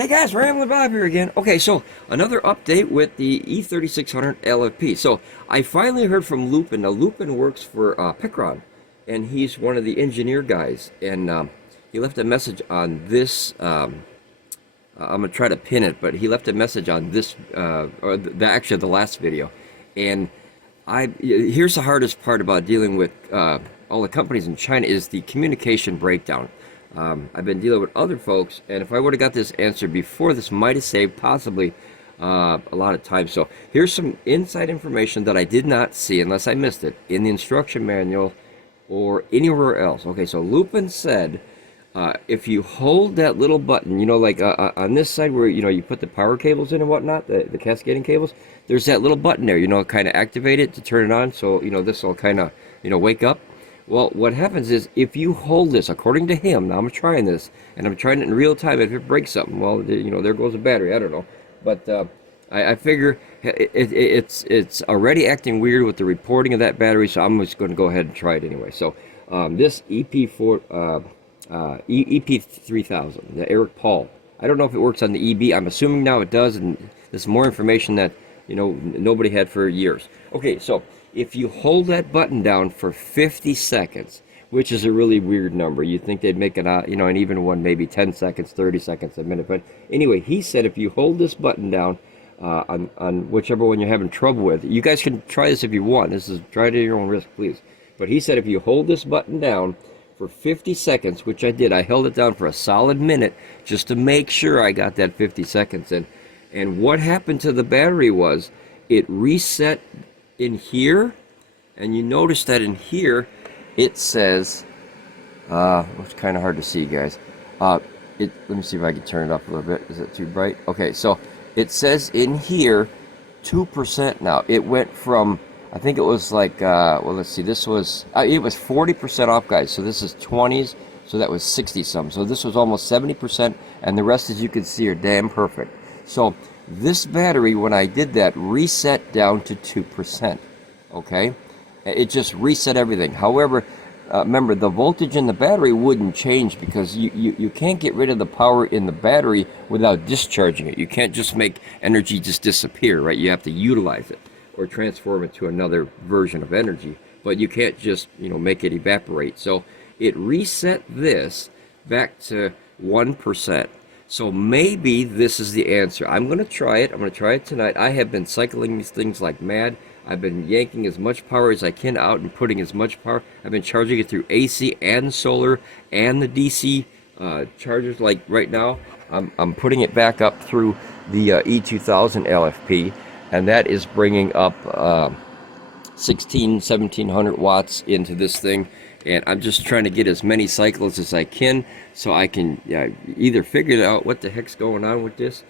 Hey guys, Ramblin Bob here again. Okay, so another update with the E3600LFP. So I finally heard from Lupin. Now Lupin works for Pecron, and he's one of the engineer guys. And he left a message on this. I'm gonna try to pin it, but he left a message on this, actually the last video. And here's the hardest part about dealing with all the companies in China is the communication breakdown. I've been dealing with other folks, and if I would have got this answer before, this might have saved possibly a lot of time. So here's some inside information that I did not see, unless I missed it, in the instruction manual or anywhere else. Okay, so Lupin said, if you hold that little button, you know, like on this side where, you know, you put the power cables in and whatnot, the cascading cables, there's that little button there, you know, kind of activate it to turn it on, so, you know, this will kind of, you know, wake up. Well, what happens is if you hold this, according to him, now I'm trying this, and I'm trying it in real time, if it breaks something, well, you know, there goes the battery, I don't know. But I figure it's already acting weird with the reporting of that battery, so I'm just going to go ahead and try it anyway. So this EP3000, the Eric Paul, I don't know if it works on the EB. I'm assuming now it does, and there's more information that, you know, nobody had for years. Okay, so if you hold that button down for 50 seconds, which is a really weird number, you'd think they'd make it, you know, an even one, maybe 10 seconds, 30 seconds, a minute. But anyway, he said if you hold this button down on whichever one you're having trouble with, you guys can try this if you want. This is try it at your own risk, please. But he said if you hold this button down for 50 seconds, which I did, I held it down for a solid minute just to make sure I got that 50 seconds in. And what happened to the battery was it reset in here, and you notice that in here it says it's kind of hard to see, guys. Let me see if I can turn it up a little bit. Is it too bright? Okay, so it says in here 2% now. It went from, I think it was like well, let's see, this was it was 40% off, guys, so this is 20s, so that was 60 some, so this was almost 70%, and the rest, as you can see, are damn perfect. So this battery, when I did that, reset down to 2%. Okay, it just reset everything. However, remember, the voltage in the battery wouldn't change because you can't get rid of the power in the battery without discharging it. You can't just make energy just disappear, right? You have to utilize it or transform it to another version of energy, but you can't just, you know, make it evaporate. So it reset this back to 1%. So maybe this is the answer. I'm going to try it. I'm going to try it tonight. I have been cycling these things like mad. I've been yanking as much power as I can out and putting as much power. I've been charging it through AC and solar and the DC chargers. Like right now, I'm putting it back up through the E2000 LFP, and that is bringing up 1700 watts into this thing. And I'm just trying to get as many cycles as I can so I can either figure out what the heck's going on with this.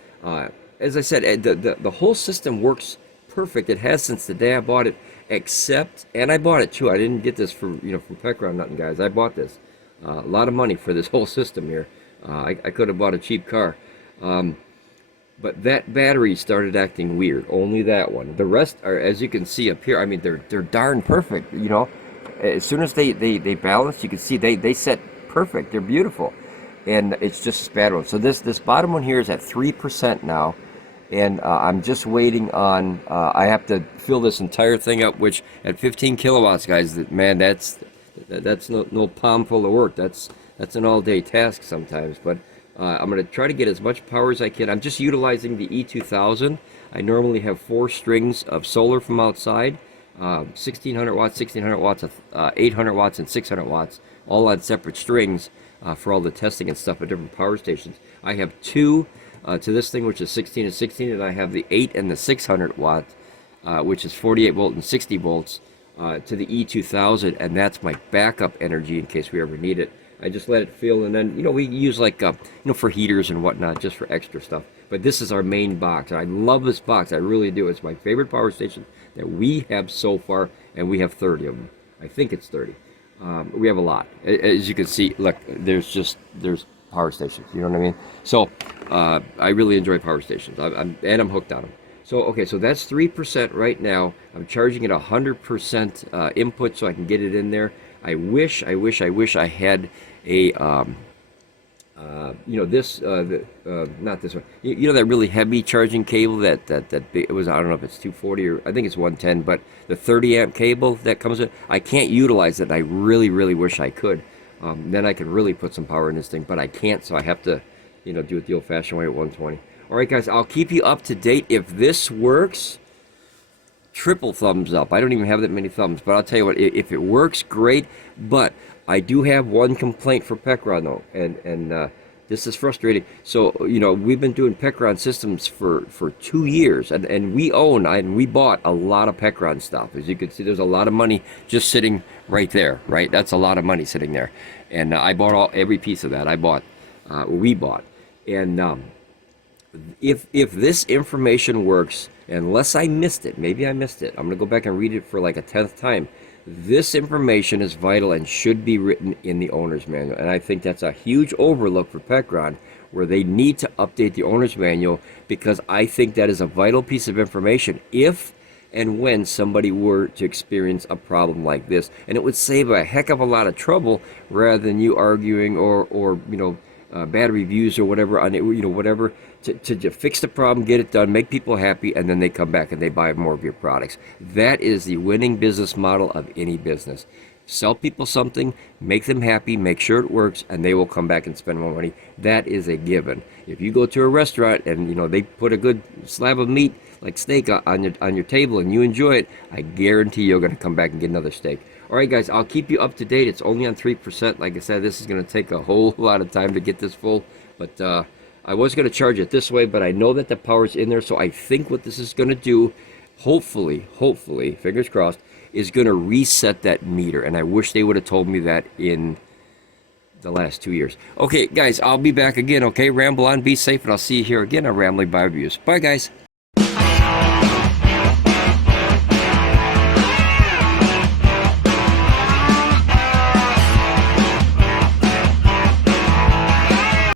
As I said, the whole system works perfect. It has since the day I bought it, except, and I bought it too. I didn't get this from, you know, from Pecron, nothing, guys. I bought this. A lot of money for this whole system here. I could have bought a cheap car. But that battery started acting weird. Only that one. The rest are, as you can see up here, I mean, they're darn perfect, you know. As soon as they balance, you can see they set perfect. They're beautiful, and it's just this bad one. So this bottom one here is at 3% now, and I'm just waiting on. I have to fill this entire thing up, which at 15 kilowatts, guys, man, that's no palm full of work. That's an all-day task sometimes. But I'm going to try to get as much power as I can. I'm just utilizing the E2000. I normally have 4 strings of solar from outside. 1600 watts, 1600 watts, 800 watts, and 600 watts, all on separate strings for all the testing and stuff at different power stations. I have 2 to this thing, which is 16 and 16, and I have the 8 and the 600 watt, which is 48 volt and 60 volts to the E2000, and that's my backup energy in case we ever need it. I just let it fill, and then, you know, we use like, you know, for heaters and whatnot, just for extra stuff. But this is our main box. I love this box. I really do. It's my favorite power station that we have so far, and we have 30 of them. I think it's 30. We have a lot. As you can see, look, there's power stations. You know what I mean? So I really enjoy power stations. I'm hooked on them. So okay, so that's 3% right now. I'm charging it 100% input so I can get it in there. I wish I had a You know this, not this one. You know that really heavy charging cable that big, it was, I don't know if it's 240 or I think it's 110, but the 30 amp cable that comes with, I can't utilize it. And I really wish I could. Then I could really put some power in this thing, but I can't, so I have to, you know, do it the old-fashioned way at 120. All right, guys, I'll keep you up to date. If this works, triple thumbs up. I don't even have that many thumbs, but I'll tell you what, if it works, great. But I do have one complaint for Pecron, though, and this is frustrating. So, you know, we've been doing Pecron systems for 2 years, and we own and we bought a lot of Pecron stuff. As you can see, there's a lot of money just sitting right there, right? That's a lot of money sitting there. And I bought every piece of that. We bought. And if this information works, unless I missed it, maybe I missed it, I'm going to go back and read it for like a 10th time. This information is vital and should be written in the owner's manual. And I think that's a huge overlook for Pecron, where they need to update the owner's manual, because I think that is a vital piece of information if and when somebody were to experience a problem like this. And it would save a heck of a lot of trouble rather than you arguing or you know, bad reviews or whatever on it, you know, whatever, to fix the problem, get it done, make people happy, and then they come back and they buy more of your products. That is the winning business model of any business. Sell people something, make them happy, make sure it works, and they will come back and spend more money. That is a given. If you go to a restaurant and, you know, they put a good slab of meat like steak on your table and you enjoy it, I guarantee you're going to come back and get another steak. All right, guys, I'll keep you up to date. It's only on 3%. Like I said, this is going to take a whole lot of time to get this full. But I was going to charge it this way, but I know that the power's in there. So I think what this is going to do, hopefully, fingers crossed, is going to reset that meter. And I wish they would have told me that in the last 2 years. Okay, guys, I'll be back again, okay? Ramble on, be safe, and I'll see you here again on Ramblin Bob Reviews. Bye, guys.